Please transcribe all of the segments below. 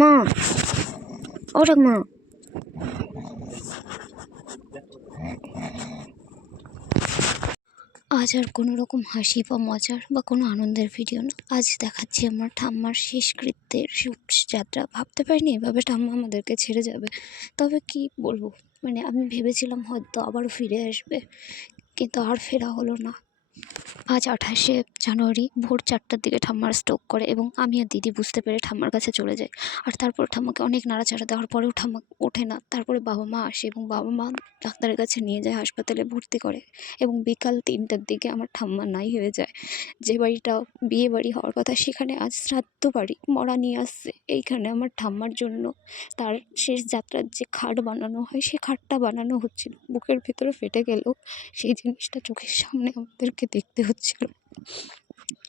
মা, ও ঠাকুমা, আজ আর কোনো রকম হাসি বা মজার বা কোনো আনন্দের ভিডিও না। আজ দেখাচ্ছি আমার ঠাম্মার শেষকৃত্যের যাত্রা। ভাবতে পারিনি এভাবে ঠাম্মা আমাদেরকে ছেড়ে যাবে। তবে কি বলবো, আমি ভেবেছিলাম হয়তো আবারও ফিরে আসবে, কিন্তু আর ফেরা হলো না। আজ 28শে জানুয়ারি ভোর 4টার দিকে ঠাম্মার স্ট্রোক করে এবং আমি আর দিদি বুঝতে পেরে ঠাম্মার কাছে চলে যাই। আর তারপর ঠাম্মাকে অনেক নাড়াচাড়া দেওয়ার পরেও ঠাম্মা ওঠে না। তারপরে বাবা মা আসে এবং বাবা মা ডাক্তারের কাছে নিয়ে যায়, হাসপাতালে ভর্তি করে এবং বিকাল 3টার দিকে আমার ঠাম্মা নাই হয়ে যায়। যে বাড়িটা বিয়ে বাড়ি হওয়ার কথা সেখানে আজ শ্রাদ্ধ বাড়ি, মরা নিয়ে আসছে। এইখানে আমার ঠাম্মার জন্য তার শেষ যাত্রার যে খাট বানানো হয় সেই খাটটা বানানো হচ্ছিল। বুকের ভেতরে ফেটে গেলেও সেই জিনিসটা চোখের সামনে আমাদেরকে দেখতে হচ্ছিল।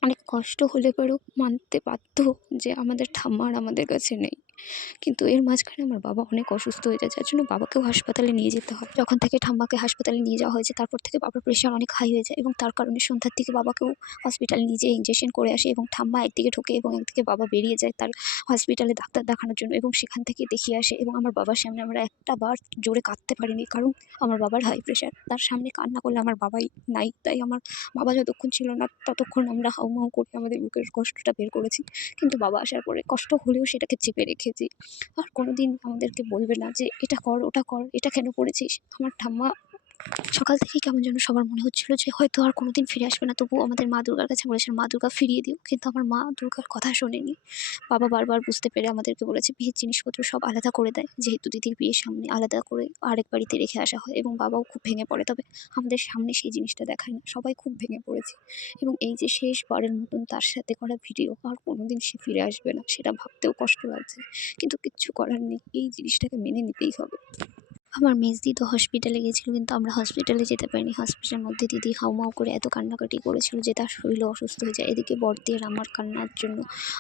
অনেক কষ্ট হলে পরেও মানতে বাধ্য যে আমাদের ঠাম্মা আর আমাদের কাছে নেই। কিন্তু এর মাঝখানে আমার বাবা অনেক অসুস্থ হয়ে যায়, যার জন্য বাবাকেও হাসপাতালে নিয়ে যেতে হয়। যখন থেকে ঠাম্মাকে হাসপাতালে নিয়ে যাওয়া হয়েছে তারপর থেকে বাবার প্রেশার অনেক হাই হয়ে যায় এবং তার কারণে সন্ধ্যার দিকে বাবাকেও হসপিটালে নিয়ে যেয়ে ইঞ্জেকশন করে আসে এবং ঠাম্মা একদিকে ঢোকে এবং একদিকে বাবা বেরিয়ে যায় তার হসপিটালে ডাক্তার দেখানোর জন্য এবং সেখান থেকে দেখিয়ে আসে। এবং আমার বাবার সামনে আমরা একটা বার জোরে কাঁদতে পারিনি, কারণ আমার বাবার হাই প্রেশার। তার সামনে কান্না করলে আমার বাবাই নাই, তাই আমার বাবা যতক্ষণ ছিল না ততক্ষণ আমরা হাউমাউ করে আমাদের বুকের কষ্টটা বের করেছি। কিন্তু বাবা আসার পরে কষ্ট হলেও সেটাকে চেপে রেখেছি। আর কোনোদিন আমাদেরকে বলবে না যে এটা কর, ওটা কর, এটা কেন করেছিস। আমার ঠাম্মা সকাল থেকেই কেমন যেন সবার মনে হচ্ছিল যে হয়তো আর কোনোদিন ফিরে আসবে না। তবুও আমাদের মা দুর্গার কাছে বলেছেন, মা দুর্গা ফিরিয়ে দিও, কিন্তু আমার মা দুর্গার কথা শোনেনি। বাবা বারবার বুঝতে পেরে আমাদেরকে বলেছে বিয়ের জিনিসপত্র সব আলাদা করে দেয়, যেহেতু দিদির বিয়ের সামনে আলাদা করে আরেক বাড়িতে রেখে আসা হয়। এবং বাবাও খুব ভেঙে পড়ে, তবে আমাদের সামনে সেই জিনিসটা দেখায় না। সবাই খুব ভেঙে পড়েছে এবং এই যে শেষবারের মতন তার সাথে করা ভিডিও, আর কোনোদিন সে ফিরে আসবে না সেটা ভাবতেও কষ্ট লাগছে, কিন্তু কিচ্ছু করার নেই, এই জিনিসটাকে মেনে নিতেই হবে। আমার মেজদি তো হসপিটালে গেছিলো, কিন্তু আমরা হসপিটালে যেতে পারিনি। হসপিটালের মধ্যে দিদি হাউমাউ করে এত কান্নাকাটি করেছিল যে তার শরীরও অসুস্থ হয়ে যায়। এদিকে বড়দি আর আমার কান্নার জন্য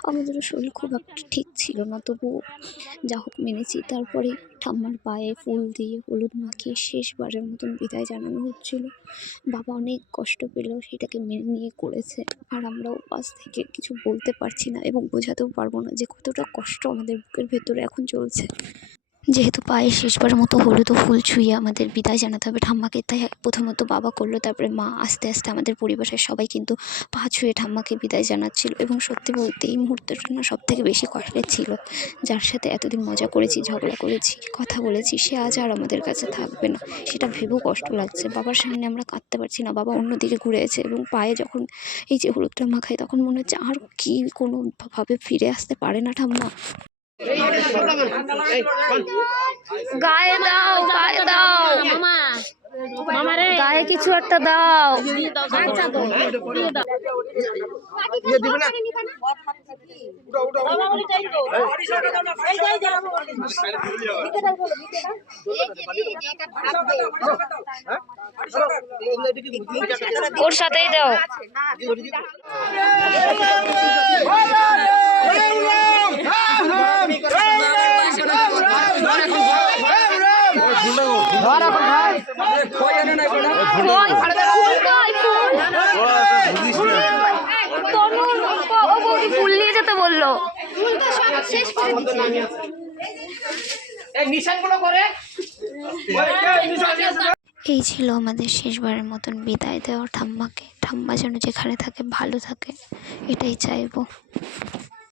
আমাদেরও শরীর খুব একটা ঠিক ছিল না, তবুও যা হোক মেনেছি। তারপরে ঠাম্মার পায়ে ফুল দিয়ে হলুদ মাখিয়ে শেষবারের মতন বিদায় জানানো হচ্ছিল। বাবা অনেক কষ্ট পেলেও সেটাকে মেনে নিয়ে করেছে, আর আমরাও পাশ থেকে কিছু বলতে পারছি না এবং বোঝাতেও পারবো না যে কতটা কষ্ট আমাদের বুকের ভেতরে এখন চলছে। যেহেতু পায়ে শেষবারের মতো হলুদ ও ফুল ছুঁয়ে আমাদের বিদায় জানাতে হবে ঠাম্মাকে, তাই প্রথমত বাবা করলো, তারপরে মা, আস্তে আস্তে আমাদের পরিবারের সবাই কিন্তু পা ছুঁয়ে ঠাম্মাকে বিদায় জানাচ্ছিল। এবং সত্যি বলতে এই মুহূর্তটা না সব থেকে বেশি কষ্টের ছিল। যার সাথে এতদিন মজা করেছি, ঝগড়া করেছি, কথা বলেছি, সে আজ আর আমাদের কাছে থাকবে না, সেটা ভেবেও কষ্ট লাগছে। বাবার সামনে আমরা কাঁদতে পারছি না, বাবা অন্যদিকে ঘুরে আছে এবং পায়ে যখন এই যে হলুদটা মাখাই তখন মনে হচ্ছে আর কি কোনোভাবে ফিরে আসতে পারে না ঠাম্মা। গায়ে দাও, গায়ে দাও মামা, মামারে গায়ে কিছু একটা দাও। ওর সাথেই দাও। ফুল নিয়ে যেতে বললো। এই ছিল আমাদের শেষবারের মতন বিদায় দেওয়া ঠাম্মাকে। ঠাম্মা যেন যেখানে থাকে ভালো থাকে, এটাই চাইবো।